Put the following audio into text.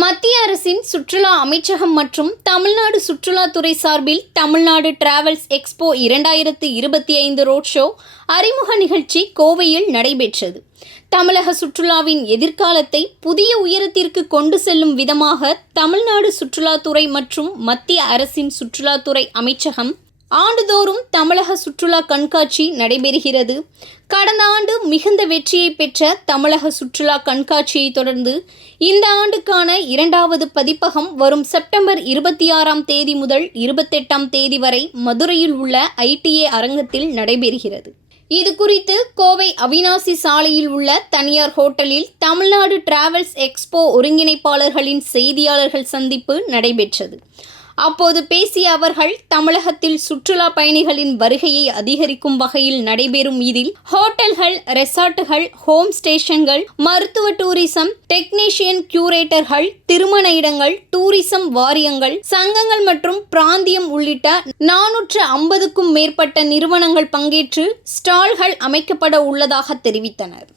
மத்திய அரசின் சுற்றுலா அமைச்சகம் மற்றும் தமிழ்நாடு சுற்றுலாத்துறை சார்பில் Tamil Nadu travels expo 2025 road show அறிமுக நிகழ்ச்சி கோவையில் நடைபெற்றது. தமிழக சுற்றுலாவின் எதிர்காலத்தை புதிய உயரத்திற்கு கொண்டு செல்லும் விதமாக தமிழ்நாடு சுற்றுலாத்துறை மற்றும் மத்திய அரசின் சுற்றுலாத்துறை அமைச்சகம் ஆண்டுதோறும் தமிழக சுற்றுலா கண்காட்சி நடைபெறுகிறது. கடந்த ஆண்டு மிகுந்த வெற்றியை பெற்ற தமிழக சுற்றுலா கண்காட்சியை தொடர்ந்து இந்த ஆண்டுக்கான 2வது பதிப்பகம் வரும் செப்டம்பர் 26ஆம் தேதி முதல் 28ஆம் தேதி வரை மதுரையில் உள்ள ITA அரங்கத்தில் நடைபெறுகிறது. இது குறித்து கோவை அவினாசி சாலையில் உள்ள தனியார் ஹோட்டலில் தமிழ்நாடு டிராவல்ஸ் எக்ஸ்போ ஒருங்கிணைப்பாளர்களின் செய்தியாளர்கள் சந்திப்பு நடைபெற்றது. அப்போது பேசிய அவர்கள், தமிழகத்தில் சுற்றுலா பயணிகளின் வருகையை அதிகரிக்கும் வகையில் நடைபெறும் இதில் ஹோட்டல்கள், ரெசார்ட்டுகள், ஹோம் ஸ்டேஷன்கள், மருத்துவ டூரிசம், டெக்னீஷியன் கியூரேட்டர்கள், திருமண இடங்கள், டூரிசம் வாரியங்கள், சங்கங்கள் மற்றும் பிராந்தியம் உள்ளிட்ட 450க்கும் மேற்பட்ட நிறுவனங்கள் பங்கேற்று ஸ்டால்கள் அமைக்கப்பட உள்ளதாக தெரிவித்தனர்.